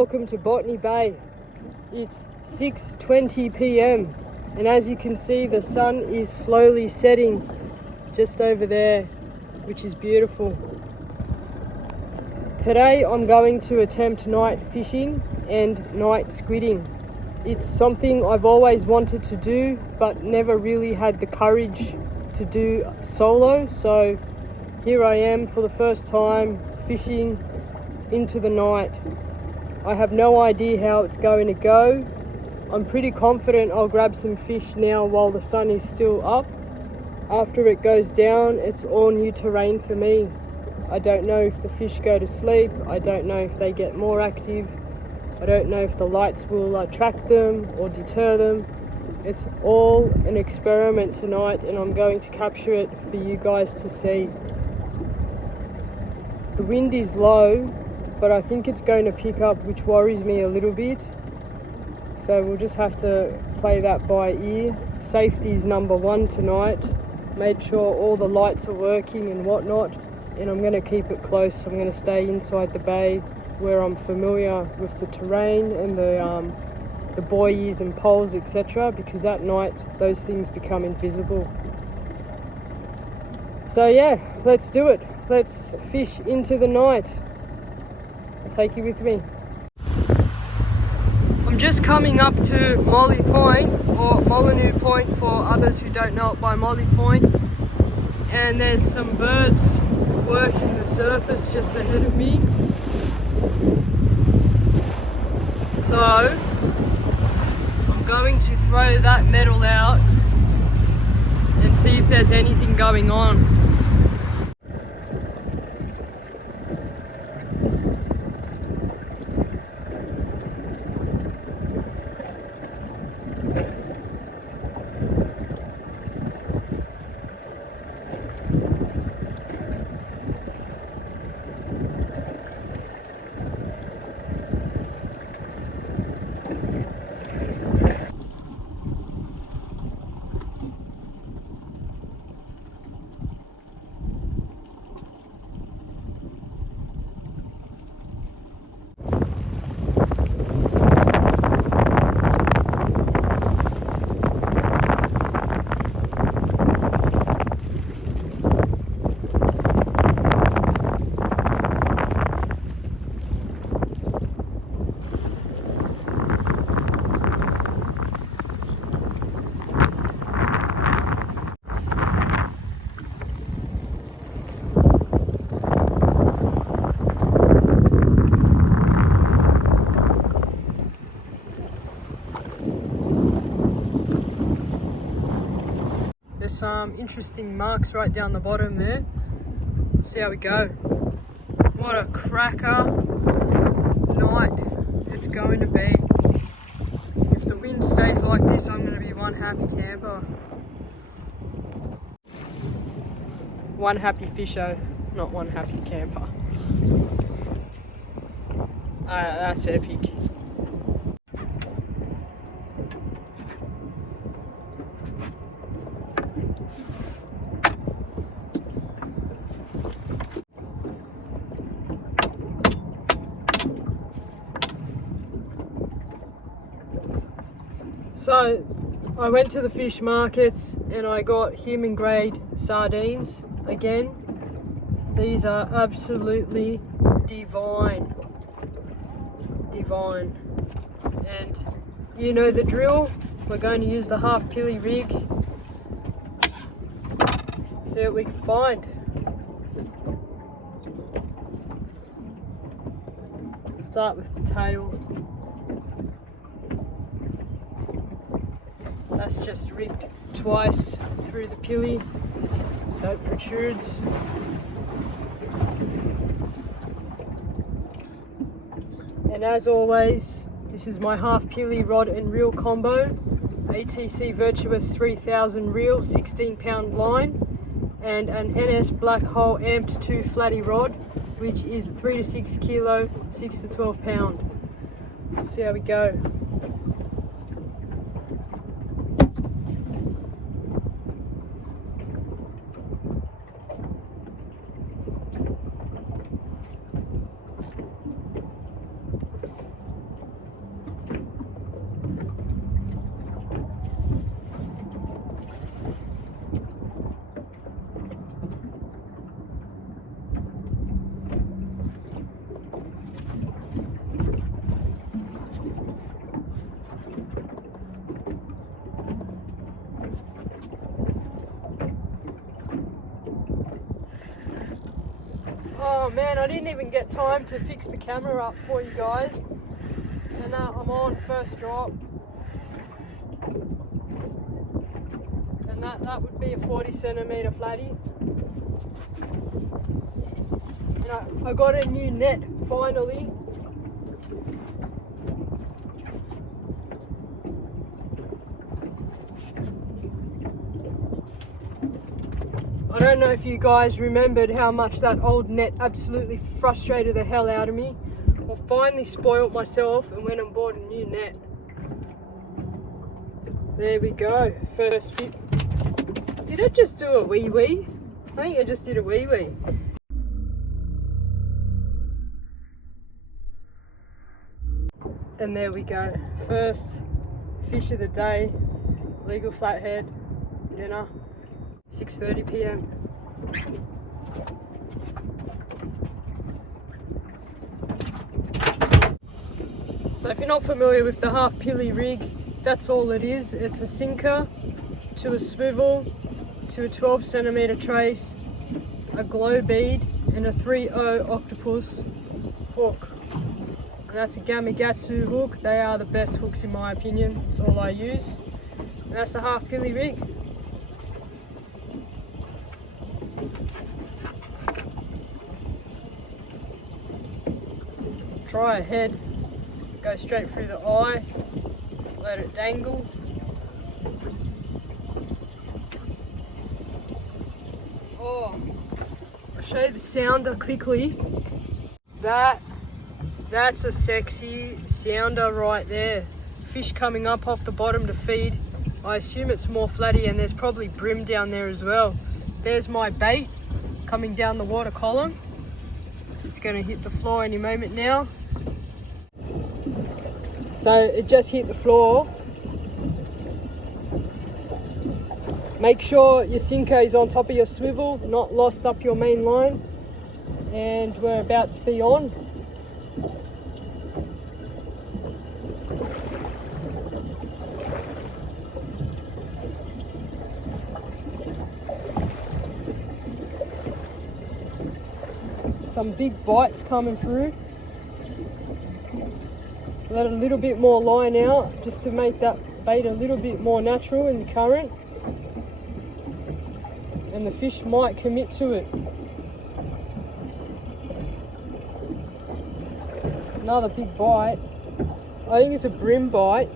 welcome to Botany Bay. It's 6:20 p.m. and as you can see the sun is slowly setting just over there, which is beautiful. Today I'm going to attempt night fishing and night squidding. It's something I've always wanted to do but never really had the courage to do solo, so here I am for the first time fishing into the night. I have no idea how it's going to go. I'm pretty confident I'll grab some fish now while the sun is still up. After it goes down, it's all new terrain for me. I don't know if the fish go to sleep. I don't know if they get more active. I don't know if the lights will attract them or deter them. It's all an experiment tonight and I'm going to capture it for you guys to see. The wind is low, but I think it's going to pick up, which worries me a little bit. So we'll just have to play that by ear. Safety is number one tonight. Made sure all the lights are working and whatnot. And I'm going to keep it close. I'm going to stay inside the bay where I'm familiar with the terrain and the buoys and poles, etc. Because at night those things become invisible. So yeah, let's do it. Let's fish into the night. I'll take you with me. I'm just coming up to Molly Point, or Molyneux Point for others who don't know it by Molly Point, and there's some birds working the surface just ahead of me. So I'm going to throw that metal out and see if there's anything going on. There's some interesting marks right down the bottom there. See how we go. What a cracker night it's going to be. If the wind stays like this, I'm going to be one happy camper. One happy fisher, not one happy camper. That's epic. So I went to the fish markets and I got human grade sardines again. These are absolutely divine. Divine. And you know the drill. We're going to use the half pilly rig. See what we can find. Start with the tail. That's just rigged twice through the pilly, so it protrudes. And as always, this is my half pilly rod and reel combo. ATC Virtuous 3000 reel, 16-pound line, and an NS Black Hole Amped 2 flatty rod, which is 3 to 6 kilo, 6 to 12 pound. Let's see how we go. Oh man, I didn't even get time to fix the camera up for you guys. And I'm on first drop. And that would be a 40 centimetre flatty. And I got a new net finally. I don't know if you guys remembered how much that old net absolutely frustrated the hell out of me. I finally spoiled myself and went and bought a new net. There we go, first fit. Did it just do a wee wee? I think it just did a wee wee. And there we go, first fish of the day, legal flathead, dinner. 6:30 p.m. So if you're not familiar with the half pilly rig, that's all it is. It's a sinker to a swivel to a 12 centimetre trace, a glow bead and a 3/0 octopus hook. And that's a Gamakatsu hook. They are the best hooks in my opinion. That's all I use. And that's the half pilly rig. Try ahead, go straight through the eye, let it dangle. Oh, I'll show you the sounder quickly. That's a sexy sounder right there. Fish coming up off the bottom to feed. I assume it's more flatty and there's probably bream down there as well. There's my bait coming down the water column. It's going to hit the floor any moment now. So it just hit the floor. Make sure your sinker is on top of your swivel, not lost up your main line. And we're about to be on. Some big bites coming through. Let a little bit more line out just to make that bait a little bit more natural in the current. And the fish might commit to it. Another big bite. I think it's a bream bite.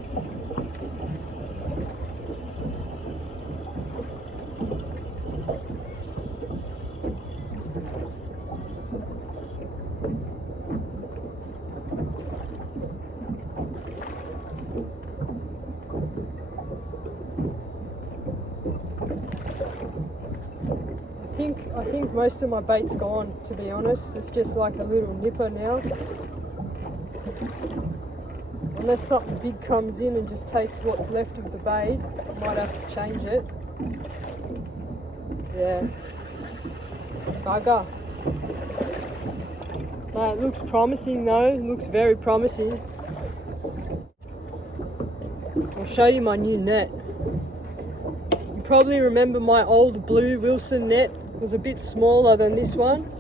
I think most of my bait's gone, to be honest. It's just like a little nipper now. Unless something big comes in and just takes what's left of the bait, I might have to change it. Yeah. Bugger. No, it looks promising though. It looks very promising. I'll show you my new net. You probably remember my old blue Wilson net. It was a bit smaller than this one.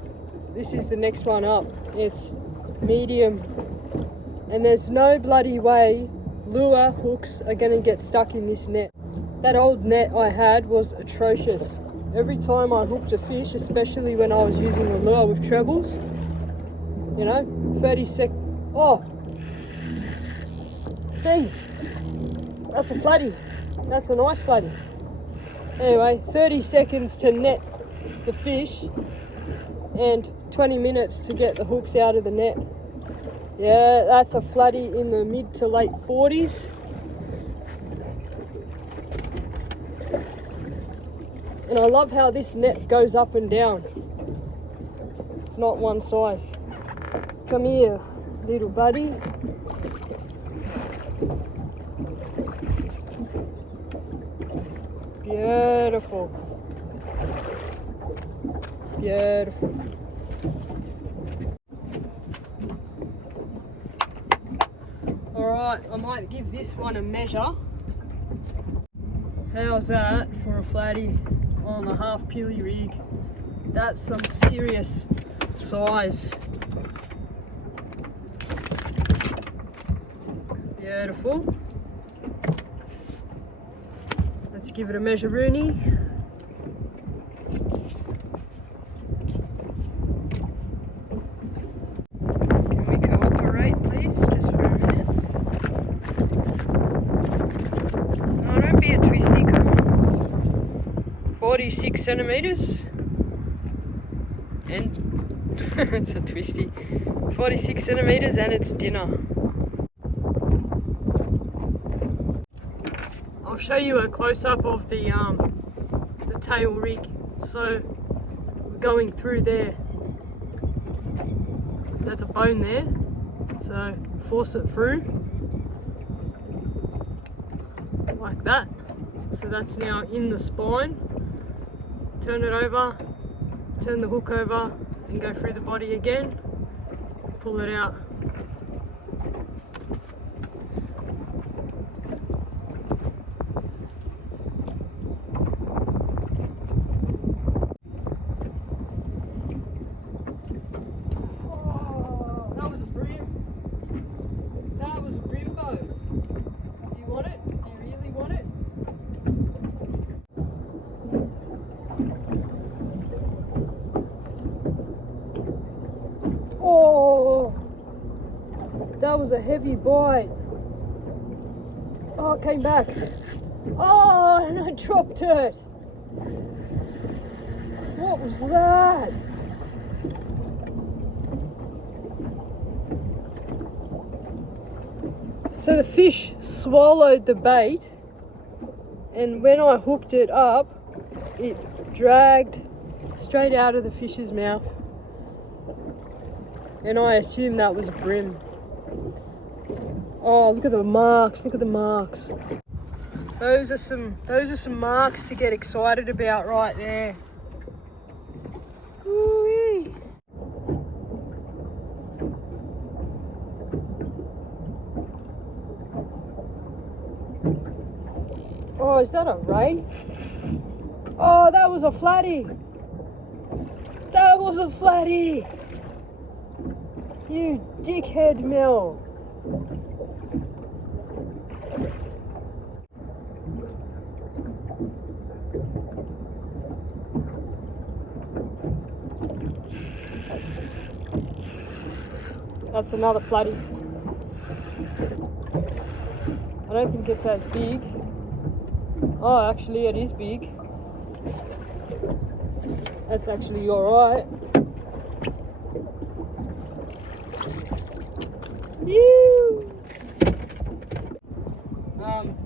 This is the next one up. It's medium. And there's no bloody way lure hooks are gonna get stuck in this net. That old net I had was atrocious. Every time I hooked a fish, especially when I was using the lure with trebles, you know, 30 sec. Oh, jeez, that's a flatty. That's a nice flatty. Anyway, 30 seconds to net the fish and 20 minutes to get the hooks out of the net. Yeah, that's a flatty in the mid to late 40s. And I love how this net goes up and down. It's not one size. Come here, little buddy. Beautiful. Beautiful. Alright, I might give this one a measure. How's that for a flatty on a half pilly rig? That's some serious size. Beautiful. Let's give it a measure, Rooney. Can we cooperate, please, just for a minute? No, don't be a twisty. 46 centimeters, and it's a twisty. 46 centimeters, and it's dinner. I'll show you a close-up of the tail rig. So we're going through there. There's a bone there, so force it through like that. So that's now in the spine. Turn it over, turn the hook over, and go through the body again. Pull it out. That was a heavy bite. Oh, it came back. Oh, and I dropped it. What was that? So the fish swallowed the bait, and when I hooked it up, it dragged straight out of the fish's mouth. And I assume that was a bream. Oh, look at the marks, look at the marks. Those are some marks to get excited about right there. Ooh-wee. Oh, is that a ray? Oh, that was a flatty. That was a flatty. You dickhead, Mel. That's another flatty. I don't think it's as big. Oh, actually it is big. That's actually alright.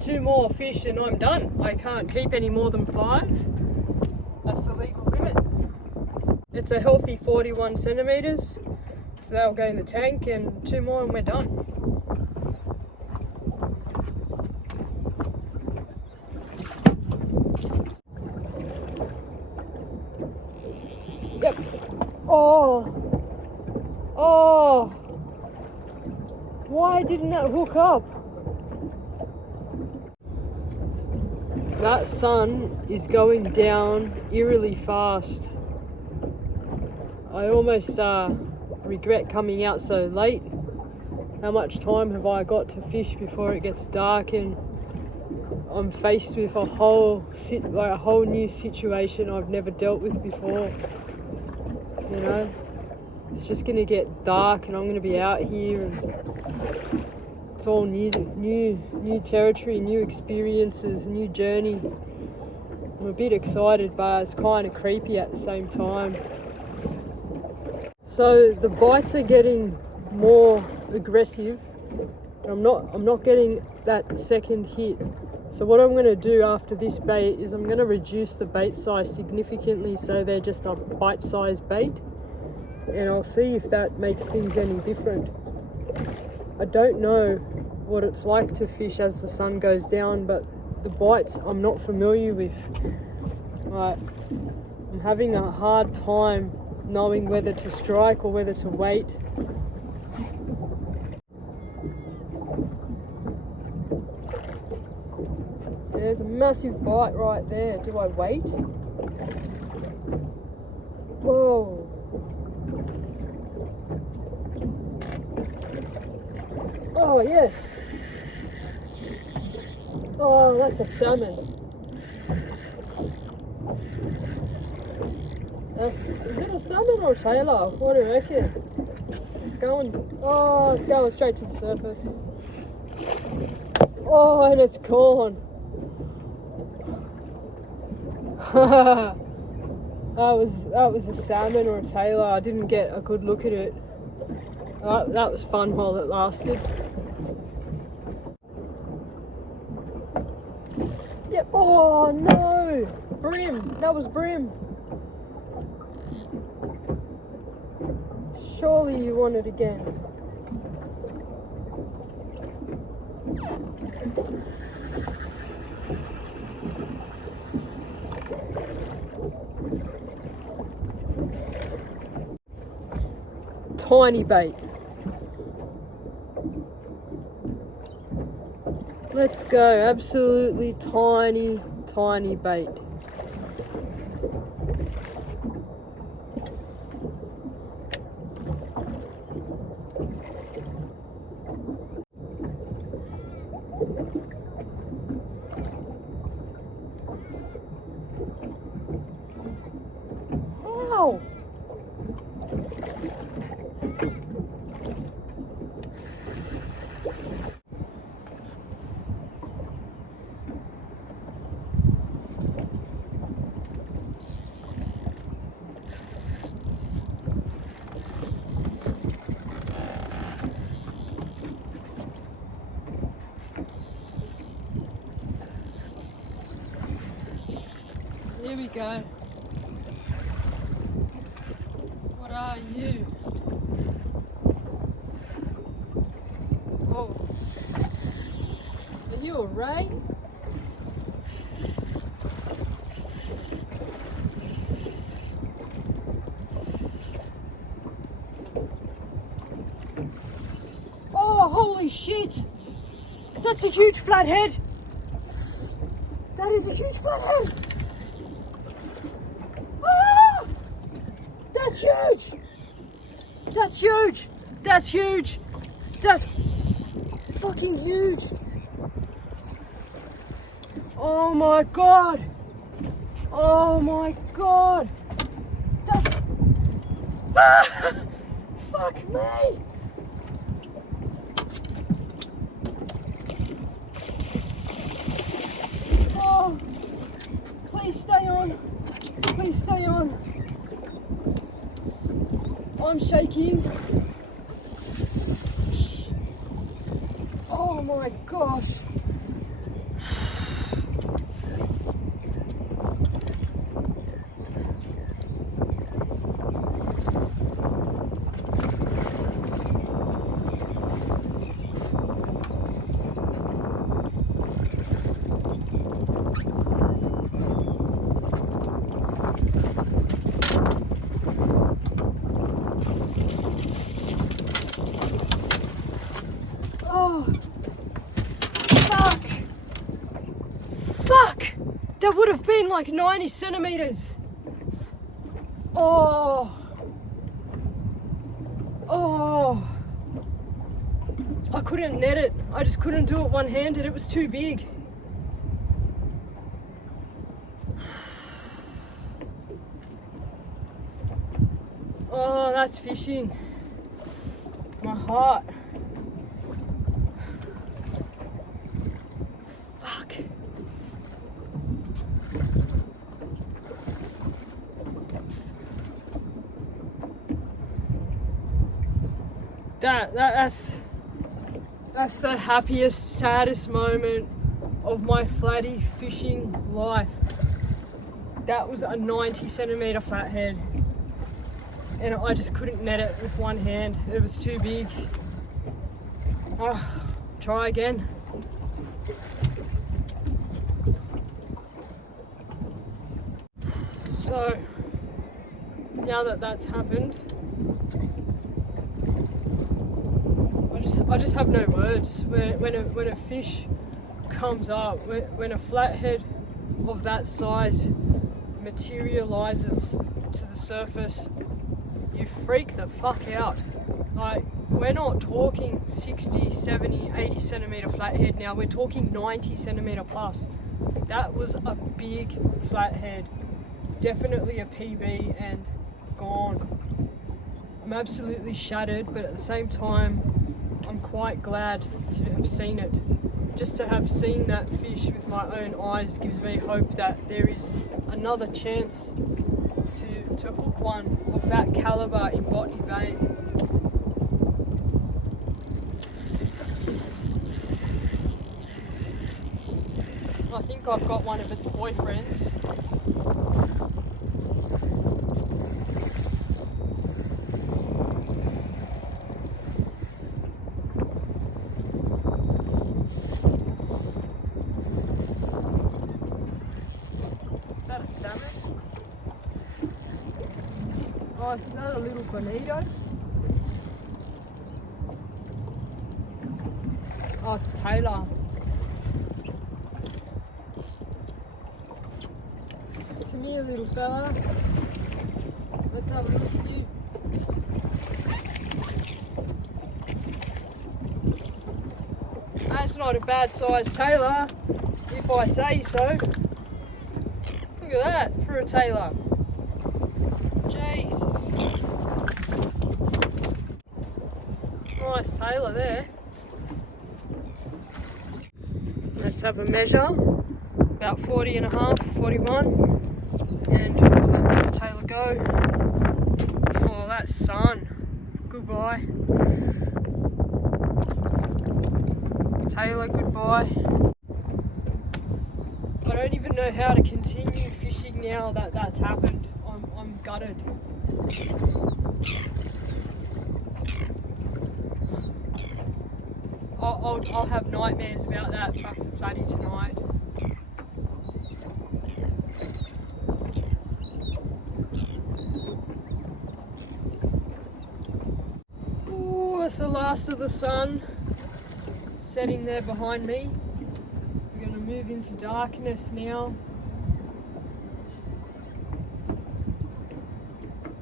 Two more fish and I'm done. I can't keep any more than 5. That's the legal limit. It's a healthy 41 centimeters. So that'll go in the tank, and 2 more and we're done. Yep. Oh. Oh. Why didn't that hook up? That sun is going down eerily fast. I almost regret coming out so late. How much time have I got to fish before it gets dark, and I'm faced with a whole new situation I've never dealt with before. You know, it's just gonna get dark and I'm gonna be out here, and it's all new territory, new experiences, new journey. I'm a bit excited, but it's kind of creepy at the same time. So the bites are getting more aggressive. I'm not getting that second hit. So what I'm going to do after this bait is I'm going to reduce the bait size significantly, so they're just a bite-sized bait, and I'll see if that makes things any different. I don't know what it's like to fish as the sun goes down, but the bites I'm not familiar with. I'm having a hard time knowing whether to strike or whether to wait. So there's a massive bite right there. Do I wait? Whoa. Oh, yes. Oh, that's a salmon. Is it a salmon or a sailor? What do you reckon? It's going straight to the surface. Oh, and it's gone. That was a salmon or a sailor. I didn't get a good look at it. That was fun while it lasted. Yep. Oh no! Bream. That was bream. Surely you want it again. Tiny bait. Let's go. Absolutely tiny, tiny bait. How? Here we go. What are you? Oh. Are you a ray? Oh, holy shit! That's a huge flathead! That is a huge flathead! Ah! That's huge! That's huge! That's huge! That's fucking huge! Oh my god! Oh my god! That's... Ah! Fuck me! Oh! Please stay on! Please stay on! I'm shaking. Oh my gosh! Oh, fuck! Fuck! That would have been like 90 centimeters. Oh. Oh. I couldn't net it. I just couldn't do it one-handed. It was too big. Oh, that's fishing. My heart. Fuck. That's the happiest, saddest moment of my flatty fishing life. That was a 90 centimeter flathead. And I just couldn't net it with one hand. It was too big. Oh, try again. So, now that that's happened, I just have no words. When a fish comes up, when a flathead of that size materializes to the surface, you freak the fuck out. Like, we're not talking 60, 70, 80 centimetre flathead now, we're talking 90 centimetre plus. That was a big flathead, definitely a PB and gone. I'm absolutely shattered, but at the same time, I'm quite glad to have seen it. Just to have seen that fish with my own eyes gives me hope that there is another chance to hook one of that caliber in Botany Bay. I think I've got one of its boyfriends. Is that a salmon? Oh, is that a little bonito? Oh, it's a Taylor. Come here, little fella. Let's have a look at you. That's not a bad size Taylor, if I say so. Look at that for a Taylor. Jesus. Nice Taylor there. Let's have a measure. About 40 and a half, 41. And let's the Taylor go. Oh, that sun. Goodbye. Taylor, goodbye. I don't even know how to continue fishing now that that's happened. I'm gutted. I'll have nightmares about that fucking flatty tonight. Ooh, it's the last of the sun setting there behind me. We're going to move into darkness now.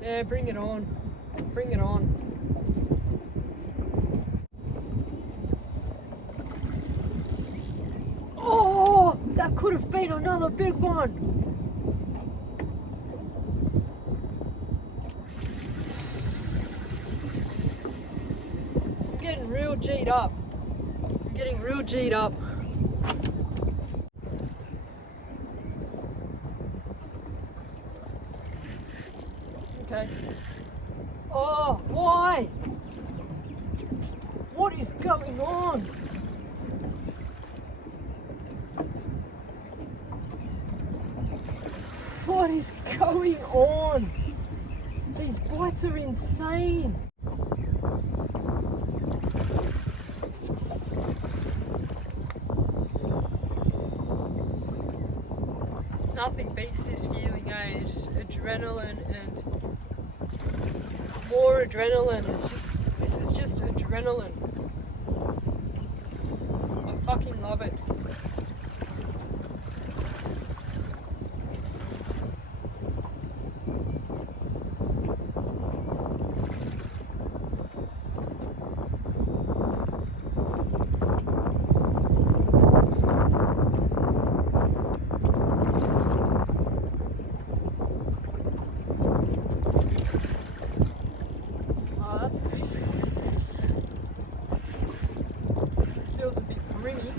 Yeah, bring it on. Bring it on. Oh, that could have been another big one. I'm getting real G'd up. I'm getting real G'd up. Okay. Oh, why? What is going on? What is going on? These bites are insane. Nothing beats this feeling, eh? Just adrenaline and more adrenaline. This is just adrenaline. I fucking love it. Feels a bit grimmy.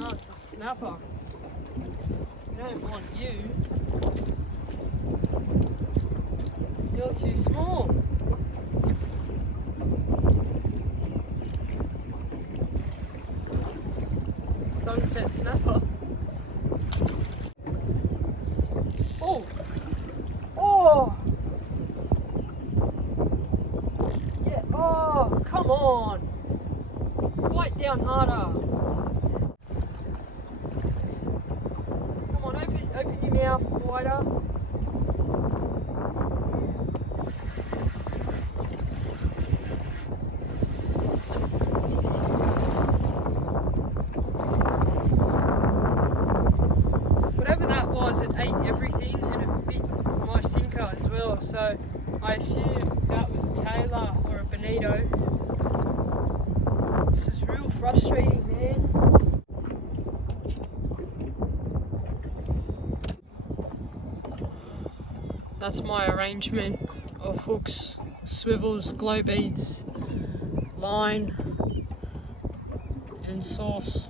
Oh, it's a snapper. We don't want you. You're too small. Sunset snapper. Oh! Oh! Yeah, oh, come on! Bite down harder. Come on, open your mouth wider. so I assume that was a tailor or a bonito. This is real frustrating, man. That's my arrangement of hooks, swivels, glow beads, line and sauce.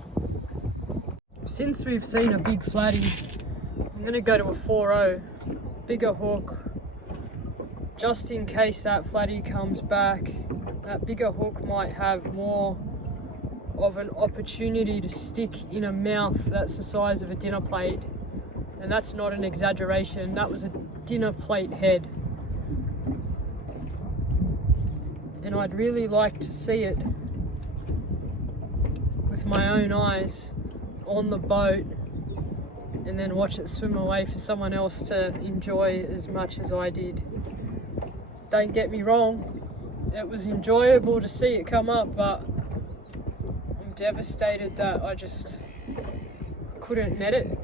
Since we've seen a big flatty, I'm going to go to a 4.0, bigger hook, just in case that flatty comes back. That bigger hook might have more of an opportunity to stick in a mouth that's the size of a dinner plate, and that's not an exaggeration, that was a dinner plate head. And I'd really like to see it with my own eyes on the boat and then watch it swim away for someone else to enjoy as much as I did. Don't get me wrong, it was enjoyable to see it come up, but I'm devastated that I just couldn't net it.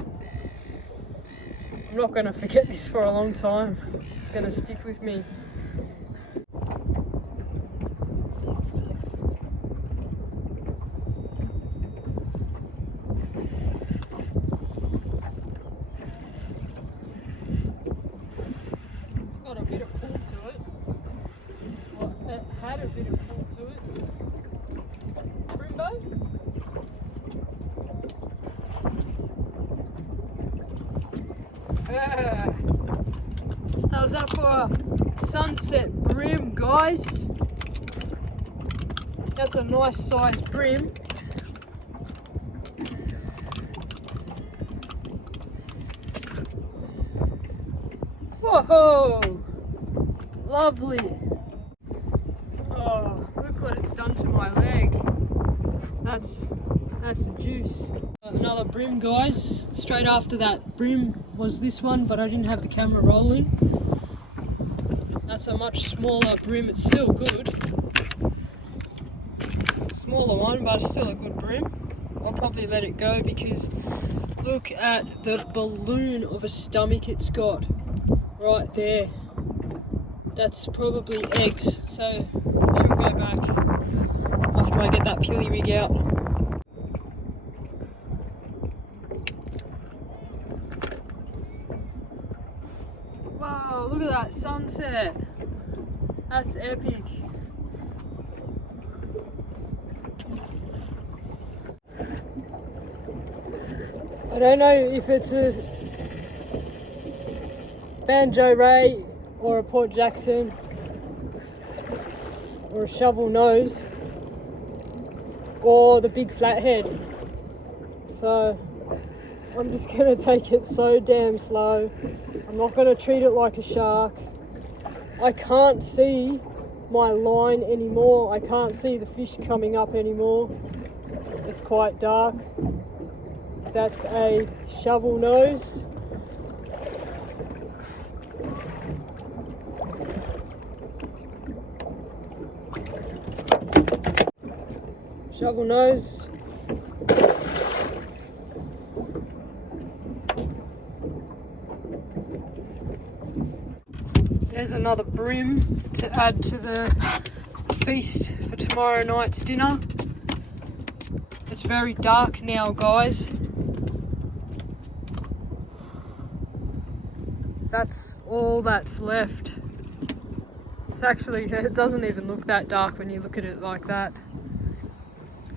I'm not going to forget this for a long time. It's going to stick with me. It's got a bit of pull to it. Well, it had a bit of pull to it. Brumbo? How's that for a sunset bream, guys? That's a nice sized bream. Whoa! Lovely. Oh, look what it's done to my leg. That's the juice. Another bream, guys. Straight after that bream was this one, but I didn't have the camera rolling. That's a much smaller bream. It's still good. Smaller one, but it's still a good bream. I'll probably let it go because look at the balloon of a stomach it's got right there. That's probably eggs, so she'll go back after I get that pilly rig out. Wow, look at that sunset. That's epic. I don't know if it's a Banjo Ray or a Port Jackson or a shovel nose or the big flathead. So I'm just gonna take it so damn slow. I'm not gonna treat it like a shark. I can't see my line anymore. I can't see the fish coming up anymore. It's quite dark. That's a shovel nose. Shovel nose. There's another bream to add to the feast for tomorrow night's dinner. It's very dark now, guys. That's all that's left. It's actually, it doesn't even look that dark when you look at it like that.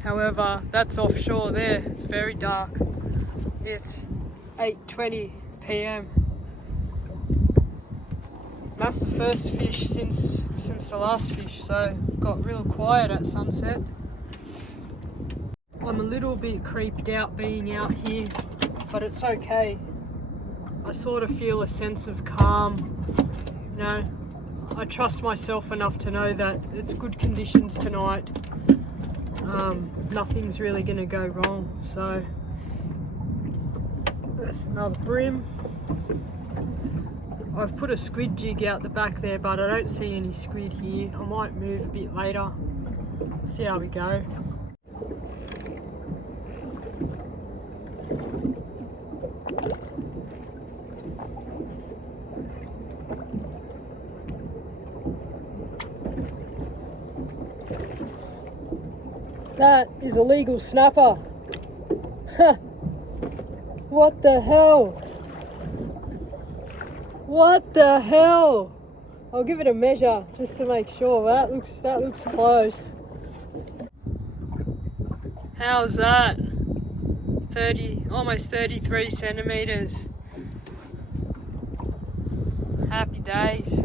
However, that's offshore there. It's very dark. It's 8:20 p.m. That's the first fish since the last fish, so got real quiet at sunset. I'm a little bit creeped out being out here, but it's okay. I sort of feel a sense of calm. You know, I trust myself enough to know that it's good conditions tonight. Nothing's really going to go wrong. So that's another bream. I've put a squid jig out the back there, but I don't see any squid here. I might move a bit later. See how we go. That is a legal snapper. What the hell? What the hell? I'll give it a measure just to make sure. That looks close. How's that? 30, almost 33 centimeters. Happy days.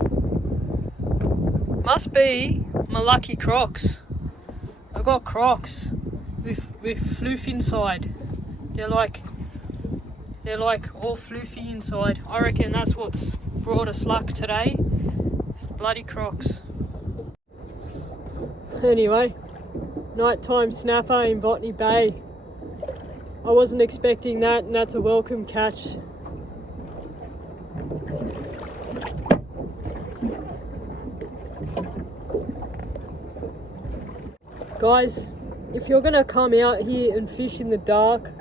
Must be my lucky Crocs. I got Crocs with floof inside. They're like all floofy inside. I reckon that's what's brought us luck today. It's the bloody Crocs. Anyway, nighttime snapper in Botany Bay. I wasn't expecting that, and that's a welcome catch. Guys, if you're gonna come out here and fish in the dark,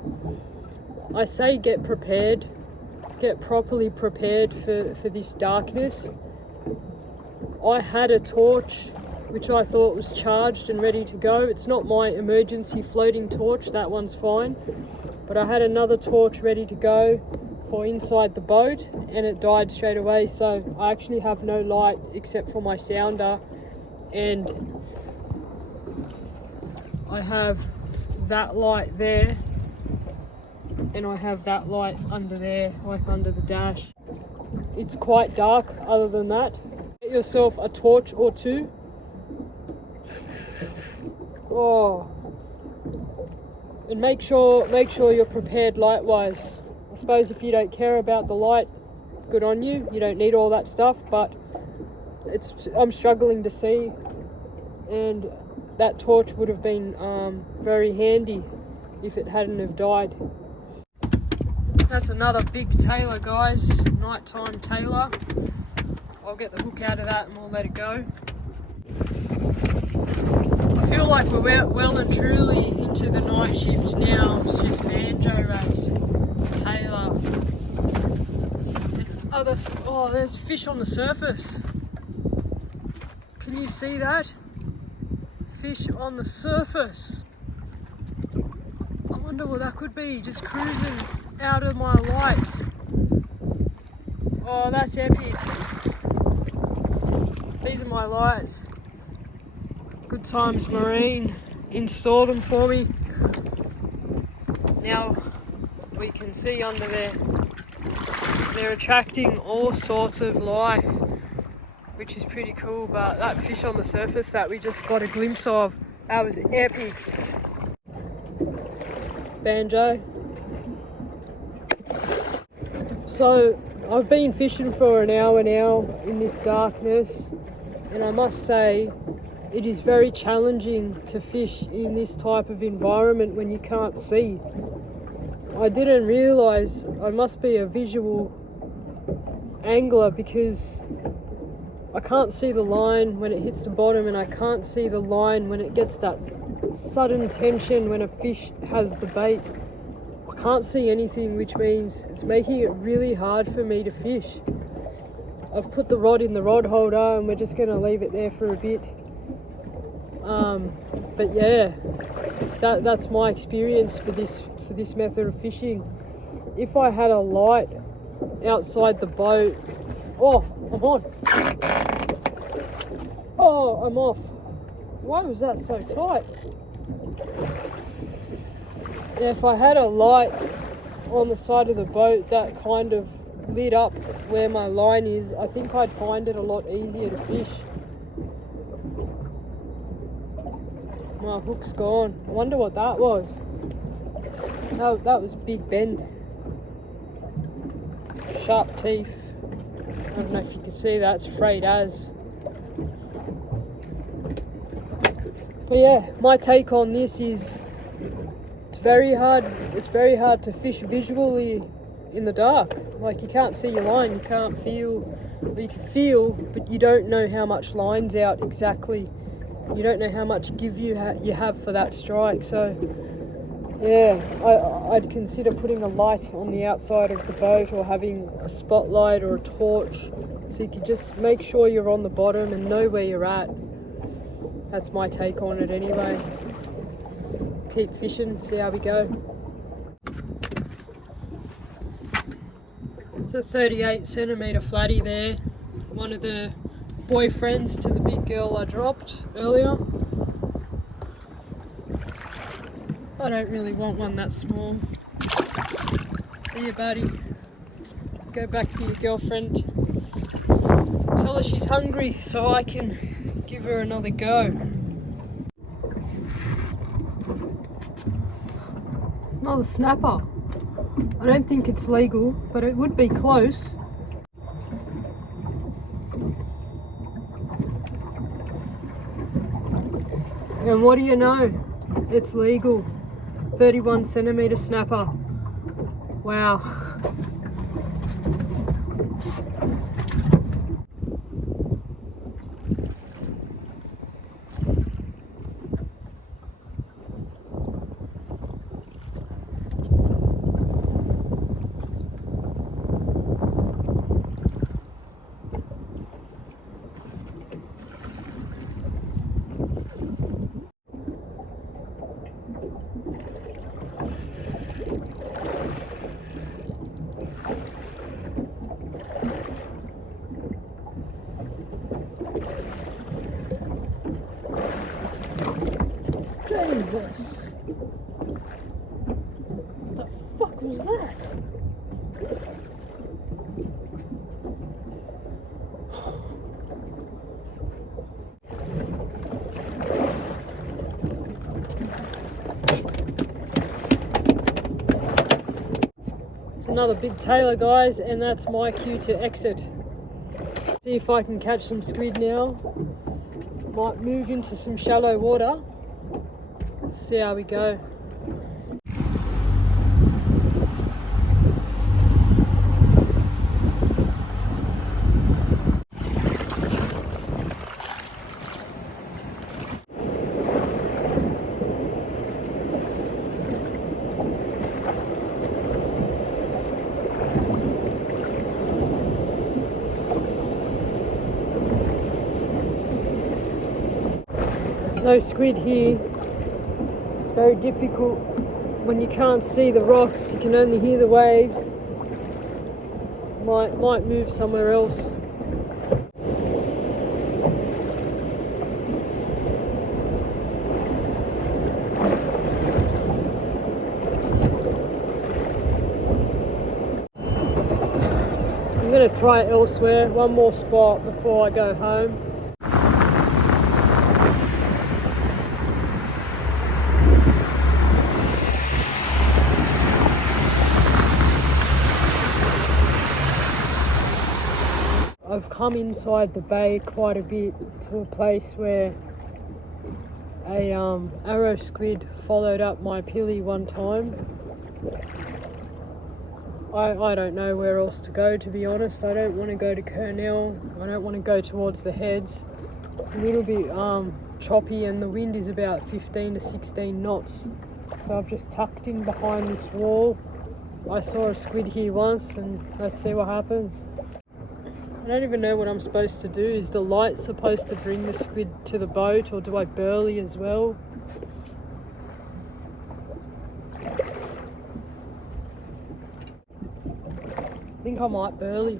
I say get prepared. Get properly prepared for this darkness. I had a torch which I thought was charged and ready to go. It's not my emergency floating torch, that one's fine. But I had another torch ready to go for inside the boat and it died straight away. So I actually have no light except for my sounder, and I have that light there and I have that light under there, like under the dash. It's quite dark other than that. Get yourself a torch or two. Oh, and make sure you're prepared light wise. I suppose if you don't care about the light, good on you. You don't need all that stuff, but I'm struggling to see, and that torch would have been very handy if it hadn't have died. That's another big tailor, guys. Nighttime tailor. I'll get the hook out of that and we'll let it go. I feel like we're well and truly into the night shift now. It's just banjo race, tailor, and others. Oh, there's fish on the surface. Can you see that? Fish on the surface. I wonder what that could be, just cruising out of my lights. Oh, that's epic. These are my lights. Good Times Marine installed them for me. Now we can see under there. They're attracting all sorts of life, which is pretty cool. But that fish on the surface that we just got a glimpse of, that was epic. Banjo. So I've been fishing for an hour now in this darkness, and I must say it is very challenging to fish in this type of environment when you can't see. I didn't realise I must be a visual angler because I can't see the line when it hits the bottom, and I can't see the line when it gets that sudden tension when a fish has the bait. I can't see anything, which means it's making it really hard for me to fish. I've put the rod in the rod holder and we're just going to leave it there for a bit. But yeah, that's my experience for this method of fishing. If I had a light outside the boat, oh, I'm on. Oh, I'm off. Why was that so tight? Yeah, if I had a light on the side of the boat that kind of lit up where my line is, I think I'd find it a lot easier to fish. My hook's gone. I wonder what that was. That was Big Bend. Sharp teeth. I don't know if you can see that, it's frayed as. But yeah, my take on this is it's very hard to fish visually in the dark. Like, you can't see your line, you can't feel, you can feel, but you don't know how much line's out exactly. You don't know how much give you have for that strike. So yeah, I'd consider putting a light on the outside of the boat, or having a spotlight or a torch, so you can just make sure you're on the bottom and know where you're at. That's my take on it anyway. keep fishing, see how we go. It's a 38 centimetre flatty there, one of the boyfriends to the big girl I dropped earlier. I don't really want one that small. See you, buddy. Go back to your girlfriend. Tell her she's hungry so I can give her another go. Another snapper. I don't think it's legal, but it would be close. And what do you know? It's legal. 31 centimetre snapper. Wow. Jesus. What the fuck was that? It's another big tailor, guys, and that's my cue to exit. See if I can catch some squid now. Might move into some shallow water. See how we go. No squid here. It's very difficult when you can't see the rocks, you can only hear the waves. Might move somewhere else. I'm going to try it elsewhere, one more spot before I go home. I've come inside the bay quite a bit to a place where a arrow squid followed up my pilly one time. I don't know where else to go, to be honest. I don't want to go to Kurnell. I don't want to go towards the heads. It's a little bit choppy and the wind is about 15 to 16 knots. So I've just tucked in behind this wall. I saw a squid here once and let's see what happens. I don't even know what I'm supposed to do. Is the light supposed to bring the squid to the boat, or do I burley as well? I think I might burley.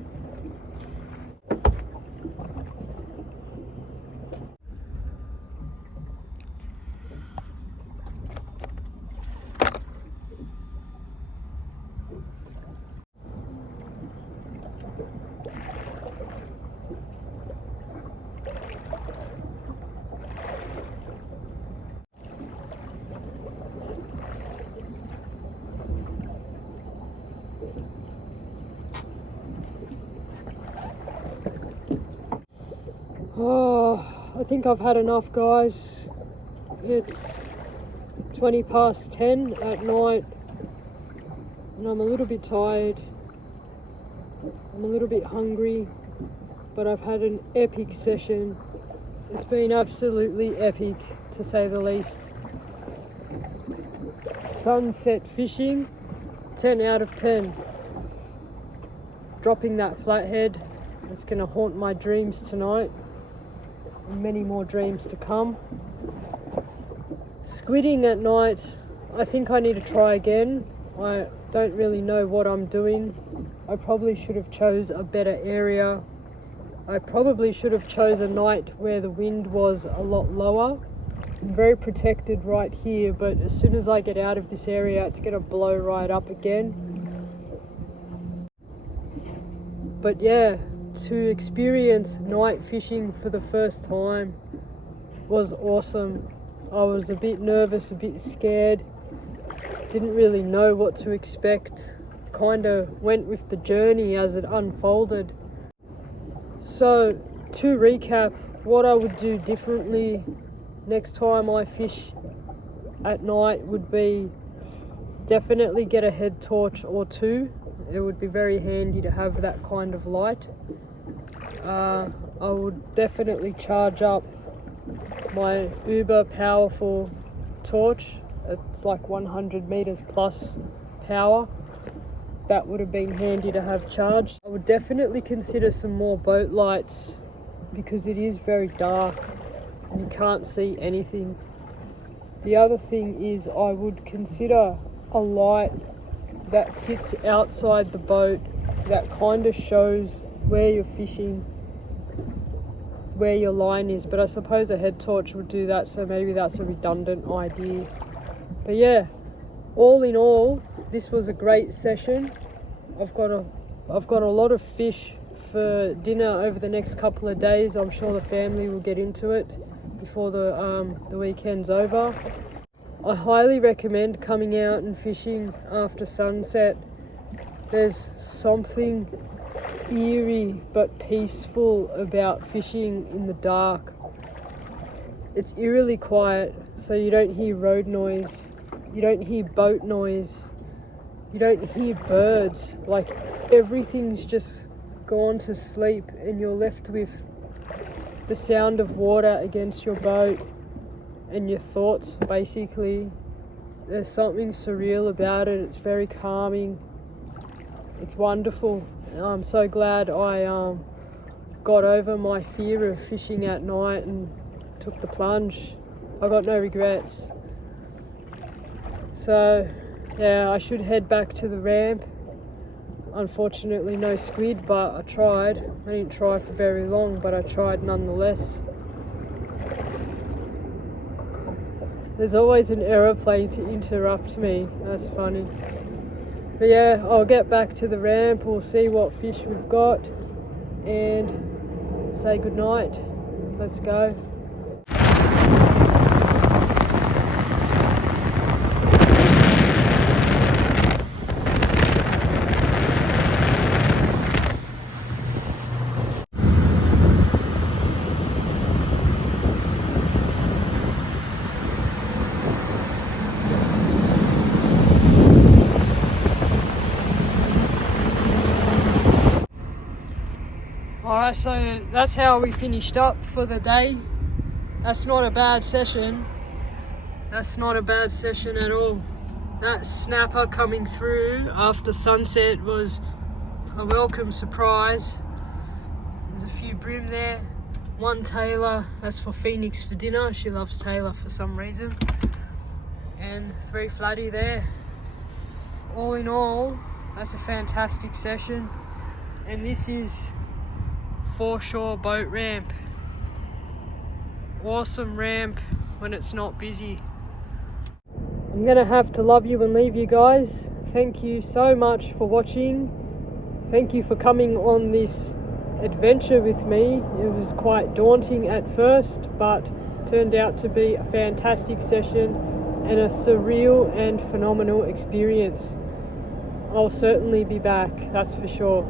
Oh, I think I've had enough, guys. It's 20 past 10 at night and I'm a little bit tired. I'm a little bit hungry, but I've had an epic session. It's been absolutely epic, to say the least. Sunset fishing, 10 out of 10. Dropping that flathead, it's going to haunt my dreams tonight. And many more dreams to come. Squidding at night, I think I need to try again. I don't really know what I'm doing. I probably should have chose a better area. I probably should have chose a night where the wind was a lot lower. I'm very protected right here, but as soon as I get out of this area, it's going to blow right up again. But yeah, to experience night fishing for the first time was awesome. I was a bit nervous, a bit scared. Didn't really know what to expect. Kind of went with the journey as it unfolded. So, to recap, what I would do differently next time I fish at night would be definitely get a head torch or two. It would be very handy to have that kind of light. I would definitely charge up my uber powerful torch. It's like 100 meters plus power. That would have been handy to have charged. I would definitely consider some more boat lights because it is very dark and you can't see anything. The other thing is I would consider a light that sits outside the boat that kind of shows where you're fishing, where your line is, but I suppose a head torch would do that, so maybe that's a redundant idea. But yeah, all in all, this was a great session. I've got a lot of fish for dinner over the next couple of days. I'm sure the family will get into it before the weekend's over. I highly recommend coming out and fishing after sunset. There's something eerie but peaceful about fishing in the dark. It's eerily quiet, so you don't hear road noise, you don't hear boat noise, you don't hear birds. Like, everything's just gone to sleep and you're left with the sound of water against your boat and your thoughts, basically. There's something surreal about it. It's very calming. It's wonderful. I'm so glad I got over my fear of fishing at night and took the plunge. I got no regrets. So yeah, I should head back to the ramp. Unfortunately no squid, but I tried. I didn't try for very long, but I tried nonetheless. There's always an aeroplane to interrupt me. That's funny. But yeah, I'll get back to the ramp. We'll see what fish we've got and say goodnight. Let's go. Alright, so that's how we finished up for the day. That's not a bad session. That's not a bad session at all. That snapper coming through after sunset was a welcome surprise. There's a few bream there. One tailor, that's for Phoenix for dinner. She loves tailor for some reason. And 3 flatty there. All in all, that's a fantastic session. And this is Foreshore Boat Ramp. Awesome ramp when it's not busy. I'm gonna have to love you and leave you guys. Thank you so much for watching. Thank you for coming on this adventure with me. It was quite daunting at first, but turned out to be a fantastic session and a surreal and phenomenal experience. I'll certainly be back, that's for sure.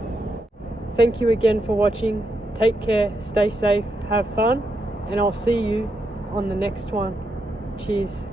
Thank you again for watching. Take care, stay safe, have fun, and I'll see you on the next one. Cheers.